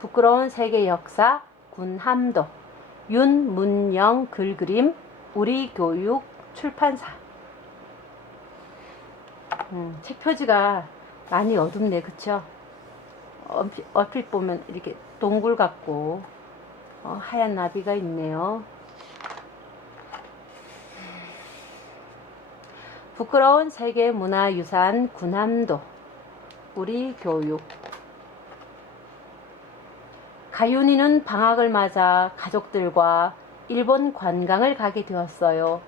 부끄러운 세계 역사 군함도 윤문영 글그림 우리교육 출판사. 책 표지가 많이 어둡네, 그쵸? 얼핏 보면 이렇게 동굴 같고 하얀 나비가 있네요. 부끄러운 세계문화유산 군함도 우리교육. 가윤이는 방학을 맞아 가족들과 일본 관광을 가게 되었어요.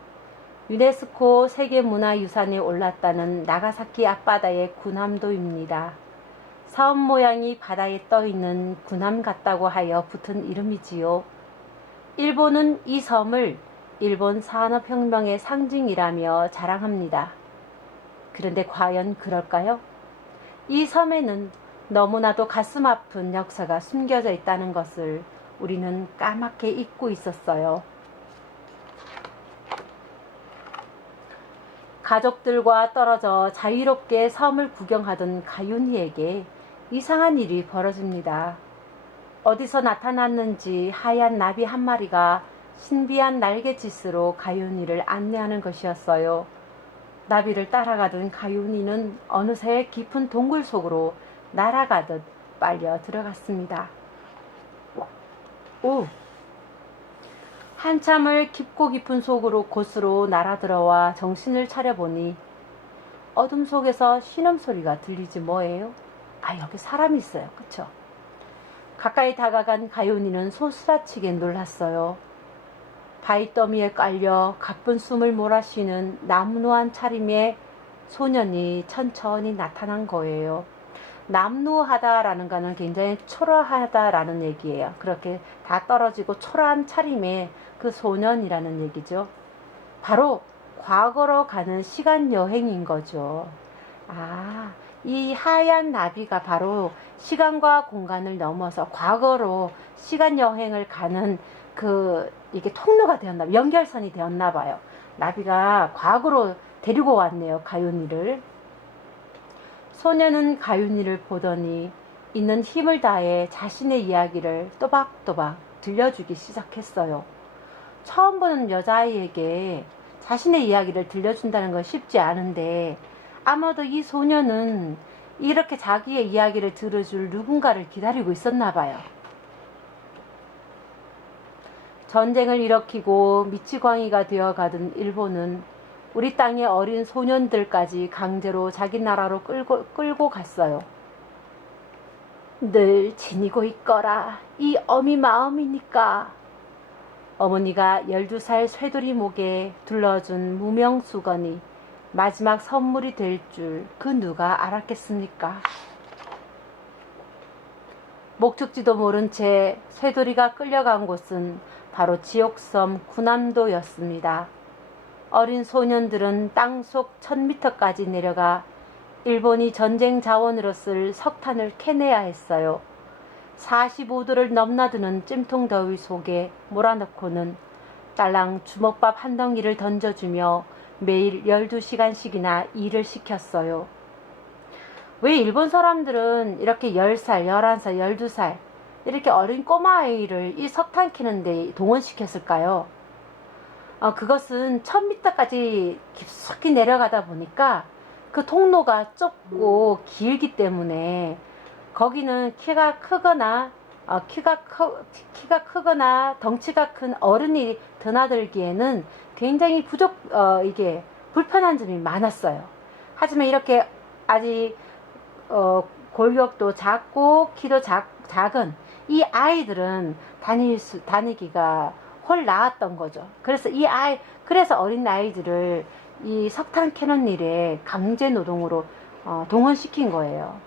유네스코 세계문화유산에 올랐다는 나가사키 앞바다의 군함도입니다. 섬 모양이 바다에 떠있는 군함 같다고 하여 붙은 이름이지요. 일본은 이 섬을 일본 산업혁명의 상징이라며 자랑합니다. 그런데 과연 그럴까요? 이 섬에는 너무나도 가슴 아픈 역사가 숨겨져 있다는 것을 우리는 까맣게 잊고 있었어요. 가족들과 떨어져 자유롭게 섬을 구경하던 가윤이에게 이상한 일이 벌어집니다. 어디서 나타났는지 하얀 나비 한 마리가 신비한 날갯짓으로 가윤이를 안내하는 것이었어요. 나비를 따라가던 가윤이는 어느새 깊은 동굴 속으로 날아가듯 빨려 들어갔습니다. 오! 한참을 깊고 깊은 속으로 곳으로 날아들어와 정신을 차려보니 어둠 속에서 신음소리가 들리지 뭐예요? 아, 여기 사람이 있어요. 그쵸? 가까이 다가간 가윤이는 소스라치게 놀랐어요. 바위더미에 깔려 가쁜 숨을 몰아쉬는 남루한 차림의 소년이 천천히 나타난 거예요. 남루하다라는 거는 굉장히 초라하다라는 얘기예요. 그렇게 다 떨어지고 초라한 차림의 그 소년이라는 얘기죠. 바로 과거로 가는 시간 여행인 거죠. 아, 이 하얀 나비가 바로 시간과 공간을 넘어서 과거로 시간 여행을 가는 이게 통로가 되었나 봐요. 연결선이 되었나 봐요. 나비가 과거로 데리고 왔네요, 가윤이를. 소녀는 가윤이를 보더니 있는 힘을 다해 자신의 이야기를 또박또박 들려주기 시작했어요. 처음 보는 여자아이에게 자신의 이야기를 들려준다는 건 쉽지 않은데 아마도 이 소녀는 이렇게 자기의 이야기를 들어줄 누군가를 기다리고 있었나 봐요. 전쟁을 일으키고 미치광이가 되어가던 일본은 우리 땅의 어린 소년들까지 강제로 자기 나라로 끌고 갔어요. 늘 지니고 있거라. 이 어미 마음이니까. 어머니가 12살 쇠돌이 목에 둘러준 무명 수건이 마지막 선물이 될 줄 그 누가 알았겠습니까? 목적지도 모른 채 쇠돌이가 끌려간 곳은 바로 지옥섬 군함도였습니다. 어린 소년들은 땅속 1000m까지 내려가 일본이 전쟁 자원으로 쓸 석탄을 캐내야 했어요. 45도를 넘나드는 찜통 더위 속에 몰아넣고는 딸랑 주먹밥 한 덩이를 던져주며 매일 12시간씩이나 일을 시켰어요. 왜 일본 사람들은 이렇게 10살, 11살, 12살 이렇게 어린 꼬마아이를 이 석탄 캐는데 동원시켰을까요? 그것은 1000m까지 깊숙이 내려가다 보니까 그 통로가 좁고 길기 때문에 거기는 키가 크거나 덩치가 큰 어른이 드나들기에는 굉장히 이게 불편한 점이 많았어요. 하지만 이렇게 아직 골격도 작고 키도 작은 이 아이들은 다니기가 홀 나았던 거죠. 그래서 어린 아이들을 이 석탄 캐는 일에 강제 노동으로 동원시킨 거예요.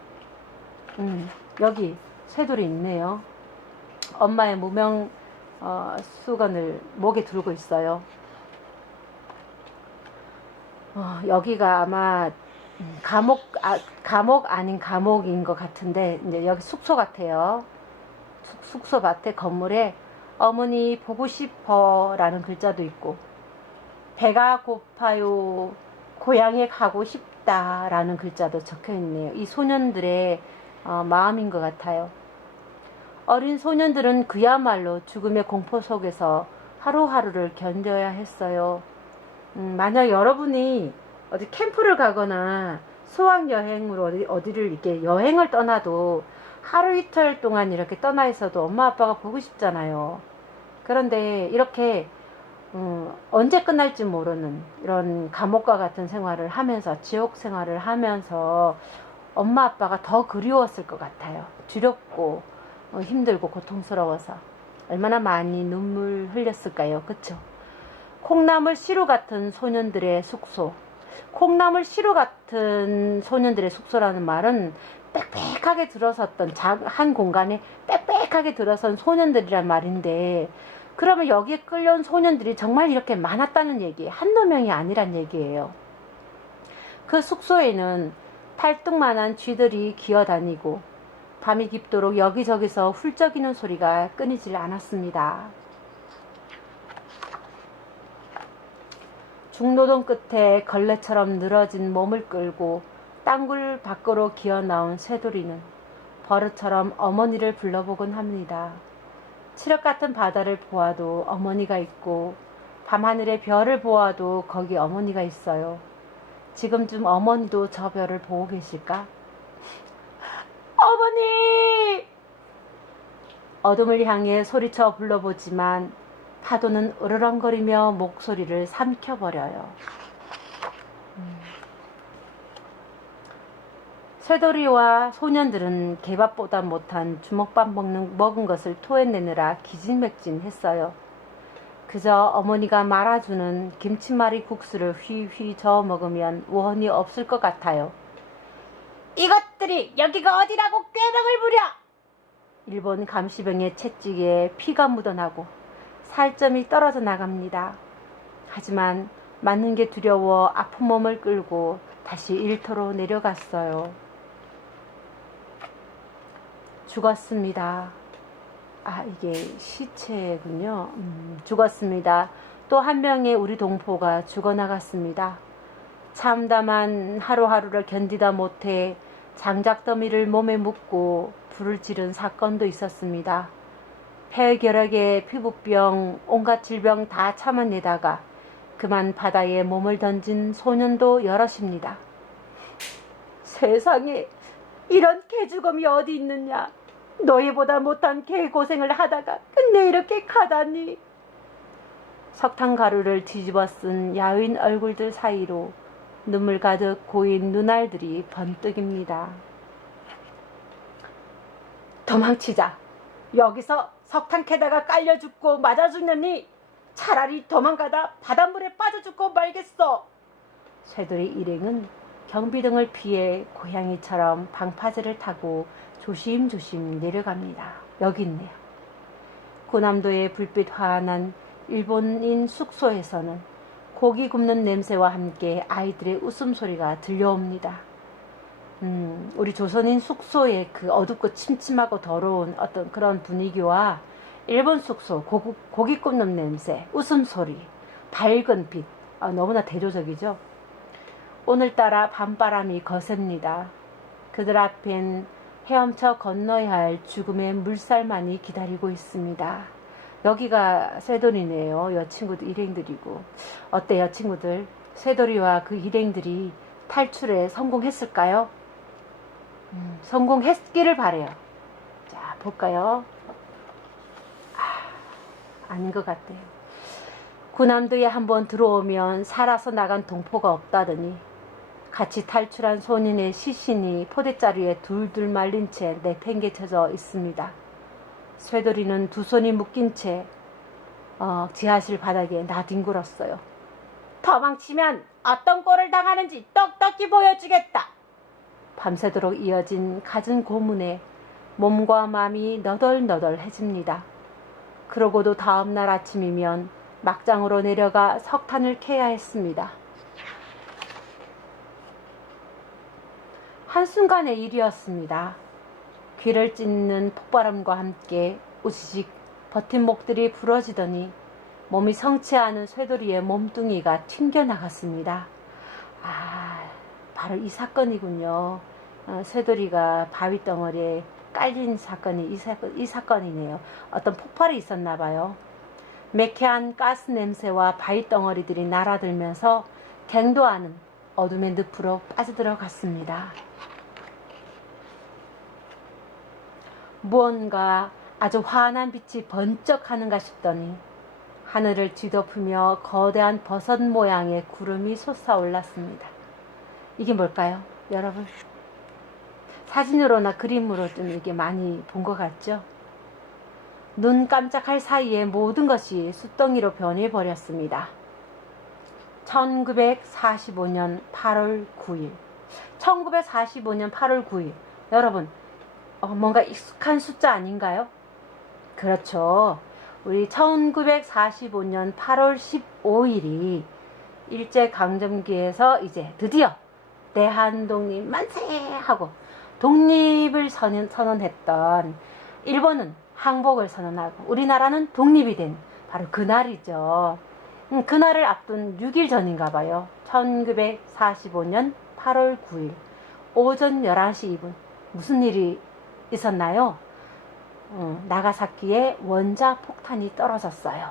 여기 쇠돌이 있네요. 엄마의 무명 수건을 목에 두르고 있어요. 여기가 아마 감옥 아닌 감옥인 것 같은데 이제 여기 숙소 같아요. 숙소 밭에 건물에 어머니 보고 싶어 라는 글자도 있고 배가 고파요 고향에 가고 싶다 라는 글자도 적혀 있네요. 이 소년들의 마음인 것 같아요. 어린 소년들은 그야말로 죽음의 공포 속에서 하루하루를 견뎌야 했어요. 만약 여러분이 어디 캠프를 가거나 수학여행으로 어디를 이렇게 여행을 떠나도 하루 이틀 동안 이렇게 떠나 있어도 엄마 아빠가 보고 싶잖아요. 그런데 이렇게 언제 끝날지 모르는 이런 감옥과 같은 생활을 하면서, 지옥 생활을 하면서 엄마 아빠가 더 그리웠을 것 같아요. 두렵고 힘들고 고통스러워서 얼마나 많이 눈물 흘렸을까요? 그쵸? 콩나물 시루 같은 소년들의 숙소. 콩나물 시루 같은 소년들의 숙소라는 말은 빽빽하게 들어섰던, 한 공간에 빽빽하게 들어선 소년들이란 말인데, 그러면 여기에 끌려온 소년들이 정말 이렇게 많았다는 얘기예요. 한두 명이 아니란 얘기예요. 그 숙소에는 팔뚝만한 쥐들이 기어다니고 밤이 깊도록 여기저기서 훌쩍이는 소리가 끊이질 않았습니다. 중노동 끝에 걸레처럼 늘어진 몸을 끌고 땅굴 밖으로 기어나온 쇠돌이는 버릇처럼 어머니를 불러보곤 합니다. 칠흑 같은 바다를 보아도 어머니가 있고 밤하늘의 별을 보아도 거기 어머니가 있어요. 지금쯤 어머니도 저 별을 보고 계실까? 어머니! 어둠을 향해 소리쳐 불러보지만 파도는 으르렁거리며 목소리를 삼켜버려요. 쇠돌이와 소년들은 개밥보다 못한 주먹밥 먹은 것을 토해내느라 기진맥진했어요. 그저 어머니가 말아주는 김치말이 국수를 휘휘 저어 먹으면 원이 없을 것 같아요. 이것들이 여기가 어디라고 꾀병을 부려! 일본 감시병의 채찍에 피가 묻어나고 살점이 떨어져 나갑니다. 하지만 맞는 게 두려워 아픈 몸을 끌고 다시 일터로 내려갔어요. 죽었습니다. 이게 시체군요. 죽었습니다. 또 한 명의 우리 동포가 죽어나갔습니다. 참담한 하루하루를 견디다 못해 장작더미를 몸에 묻고 불을 지른 사건도 있었습니다. 폐결핵에 피부병, 온갖 질병 다 참아내다가 그만 바다에 몸을 던진 소년도 여럿입니다. 세상에 이런 개죽음이 어디 있느냐. 너희보다 못한 개고생을 하다가 끝내 이렇게 가다니. 석탄 가루를 뒤집어 쓴 야윈 얼굴들 사이로 눈물 가득 고인 눈알들이 번뜩입니다. 도망치자. 여기서 석탄 캐다가 깔려 죽고 맞아 죽느니 차라리 도망가다 바닷물에 빠져 죽고 말겠어. 쇠돌이 일행은 경비등을 피해 고양이처럼 방파제를 타고 조심조심 내려갑니다. 여기 있네요. 고남도의 불빛 환한 일본인 숙소에서는 고기 굽는 냄새와 함께 아이들의 웃음소리가 들려옵니다. 우리 조선인 숙소의 그 어둡고 침침하고 더러운 어떤 그런 분위기와 일본 숙소 고기 굽는 냄새, 웃음소리, 밝은 빛, 너무나 대조적이죠. 오늘따라 밤바람이 거셉니다. 그들 앞엔 헤엄쳐 건너야 할 죽음의 물살만이 기다리고 있습니다. 여기가 쇠돌이네요. 여친구들 일행들이고. 어때요 친구들? 쇠돌이와 그 일행들이 탈출에 성공했을까요? 성공했기를 바래요. 자 볼까요? 아닌 것 같아요. 구남도에 한번 들어오면 살아서 나간 동포가 없다더니 같이 탈출한 소년의 시신이 포대자루에 둘둘 말린 채 내팽개쳐져 있습니다. 쇠돌이는 두 손이 묶인 채 지하실 바닥에 나뒹굴었어요. 도망치면 어떤 꼴을 당하는지 똑똑히 보여주겠다. 밤새도록 이어진 갖은 고문에 몸과 마음이 너덜너덜해집니다. 그러고도 다음날 아침이면 막장으로 내려가 석탄을 캐야 했습니다. 한순간의 일이었습니다. 귀를 찢는 폭바람과 함께 우지직 버틴 목들이 부러지더니 몸이 성치 않은 쇠돌이의 몸뚱이가 튕겨나갔습니다. 바로 이 사건이군요. 쇠돌이가 바위덩어리에 깔린 사건이 이 사건이네요. 어떤 폭발이 있었나 봐요. 매캐한 가스 냄새와 바위 덩어리들이 날아들면서 갱도하는 어둠의 늪으로 빠져들어갔습니다. 무언가 아주 환한 빛이 번쩍하는가 싶더니 하늘을 뒤덮으며 거대한 버섯 모양의 구름이 솟아올랐습니다. 이게 뭘까요, 여러분? 사진으로나 그림으로 좀 이게 많이 본 것 같죠? 눈 깜짝할 사이에 모든 것이 숫덩이로 변해버렸습니다. 1945년 8월 9일 1945년 8월 9일 여러분, 뭔가 익숙한 숫자 아닌가요? 그렇죠. 우리 1945년 8월 15일이 일제강점기에서 이제 드디어 대한독립 만세! 하고 독립을 선언했던, 일본은 항복을 선언하고 우리나라는 독립이 된 바로 그날이죠. 그날을 앞둔 6일 전인가 봐요. 1945년 8월 9일 오전 11시 2분 무슨 일이 있었나요? 나가사키에 원자폭탄이 떨어졌어요.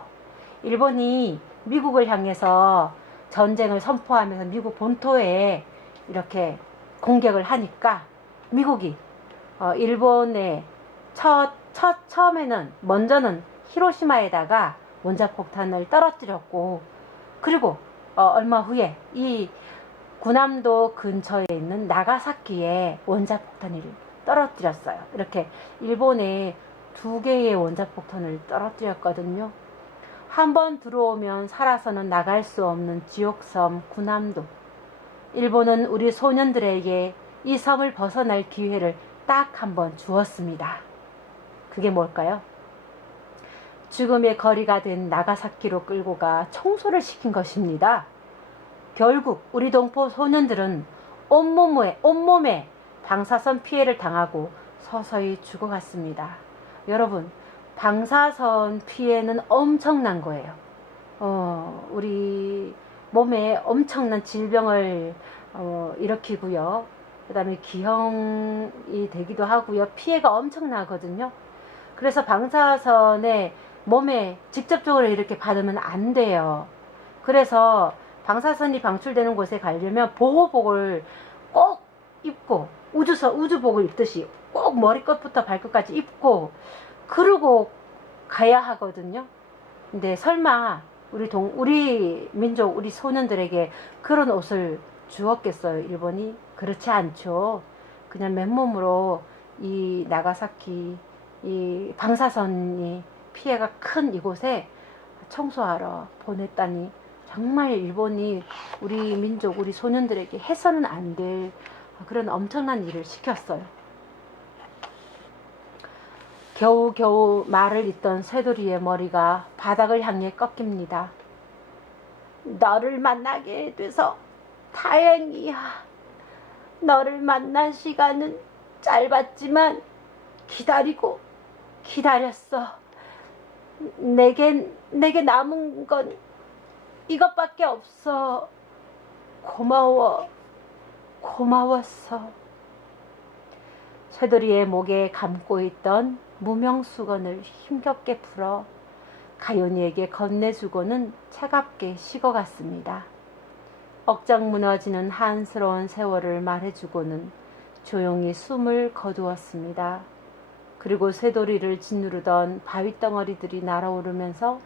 일본이 미국을 향해서 전쟁을 선포하면서 미국 본토에 이렇게 공격을 하니까 미국이 일본에 처음에는 먼저는 히로시마에다가 원자폭탄을 떨어뜨렸고, 그리고 얼마 후에 이 군함도 근처에 있는 나가사키에 원자폭탄을 떨어뜨렸어요. 이렇게 일본에 2개의 원자폭탄을 떨어뜨렸거든요. 한번 들어오면 살아서는 나갈 수 없는 지옥섬 군함도. 일본은 우리 소년들에게 이 섬을 벗어날 기회를 딱 한 번 주었습니다. 그게 뭘까요? 죽음의 거리가 된 나가사키로 끌고 가 청소를 시킨 것입니다. 결국 우리 동포 소년들은 온몸에 방사선 피해를 당하고 서서히 죽어갔습니다. 여러분, 방사선 피해는 엄청난 거예요. 우리 몸에 엄청난 질병을 일으키고요. 그 다음에 기형이 되기도 하고요. 피해가 엄청나거든요. 그래서 방사선에 몸에 직접적으로 이렇게 받으면 안 돼요. 그래서 방사선이 방출되는 곳에 가려면 보호복을 꼭 입고, 우주복을 입듯이 꼭 머리끝부터 발끝까지 입고 그러고 가야 하거든요. 근데 설마 우리 민족, 우리 소년들에게 그런 옷을 주었겠어요, 일본이? 그렇지 않죠. 그냥 맨몸으로 이 나가사키, 이 방사선이 피해가 큰 이곳에 청소하러 보냈다니, 정말 일본이 우리 민족, 우리 소년들에게 해서는 안 될 그런 엄청난 일을 시켰어요. 겨우겨우 말을 잇던 쇠돌이의 머리가 바닥을 향해 꺾입니다. 너를 만나게 돼서 다행이야. 너를 만난 시간은 짧았지만 기다렸어. 내게 남은 건 이것밖에 없어. 고마웠어. 쇠돌이의 목에 감고 있던 무명 수건을 힘겹게 풀어 가연이에게 건네주고는 차갑게 식어갔습니다. 억장 무너지는 한스러운 세월을 말해주고는 조용히 숨을 거두었습니다. 그리고 쇠돌이를 짓누르던 바위덩어리들이 날아오르면서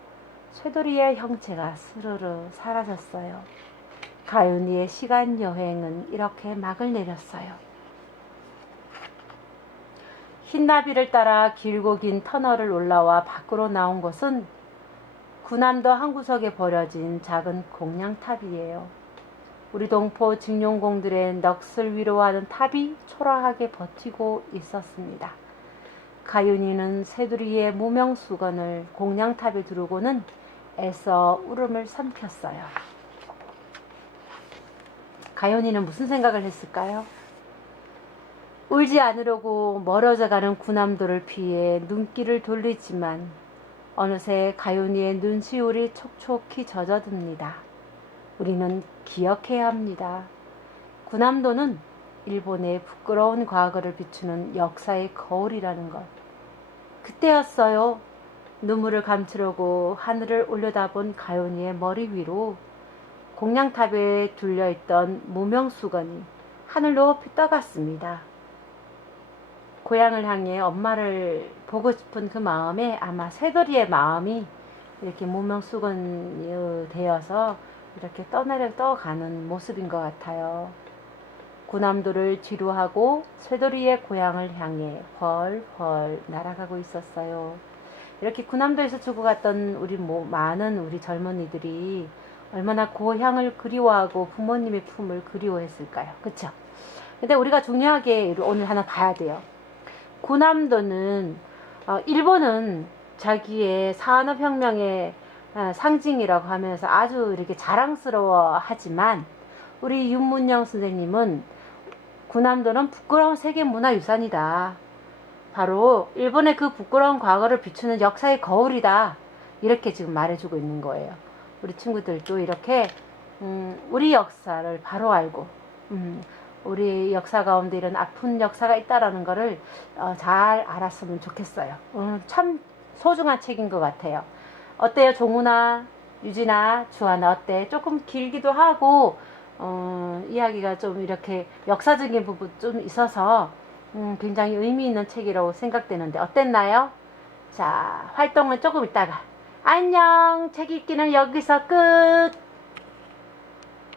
쇠돌이의 형체가 스르르 사라졌어요. 가윤이의 시간 여행은 이렇게 막을 내렸어요. 흰나비를 따라 길고 긴 터널을 올라와 밖으로 나온 곳은 군함도 한 구석에 버려진 작은 공양탑이에요. 우리 동포 직룡공들의 넋을 위로하는 탑이 초라하게 버티고 있었습니다. 가윤이는 새두리의 무명 수건을 공양탑에 두르고는 애써 울음을 삼켰어요. 가윤이는 무슨 생각을 했을까요? 울지 않으려고 멀어져가는 군함도를 피해 눈길을 돌리지만 어느새 가윤이의 눈시울이 촉촉히 젖어듭니다. 우리는 기억해야 합니다. 군함도는 일본의 부끄러운 과거를 비추는 역사의 거울이라는 것. 그때였어요. 눈물을 감추려고 하늘을 올려다본 가연이의 머리 위로 공양탑에 둘려있던 무명수건이 하늘 높이 떠갔습니다. 고향을 향해 엄마를 보고 싶은 그 마음에 아마 새돌이의 마음이 이렇게 무명수건이 되어서 이렇게 떠가는 모습인 것 같아요. 구남도를 뒤로하고 쇠돌이의 고향을 향해 훨훨 날아가고 있었어요. 이렇게 구남도에서 죽어갔던 많은 우리 젊은이들이 얼마나 고향을 그리워하고 부모님의 품을 그리워했을까요? 그쵸? 근데 우리가 중요하게 오늘 하나 봐야 돼요. 구남도는 일본은 자기의 산업혁명의 상징이라고 하면서 아주 이렇게 자랑스러워 하지만 우리 윤문영 선생님은 구남도는 부끄러운 세계문화유산이다. 바로 일본의 그 부끄러운 과거를 비추는 역사의 거울이다. 이렇게 지금 말해주고 있는 거예요. 우리 친구들도 이렇게 우리 역사를 바로 알고 우리 역사 가운데 이런 아픈 역사가 있다라는 거를 잘 알았으면 좋겠어요. 참 소중한 책인 것 같아요. 어때요? 종훈아, 유진아, 주하나 어때? 조금 길기도 하고 이야기가 좀 이렇게 역사적인 부분 좀 있어서 굉장히 의미 있는 책이라고 생각되는데 어땠나요? 자, 활동은 조금 있다가 안녕. 책 읽기는 여기서 끝.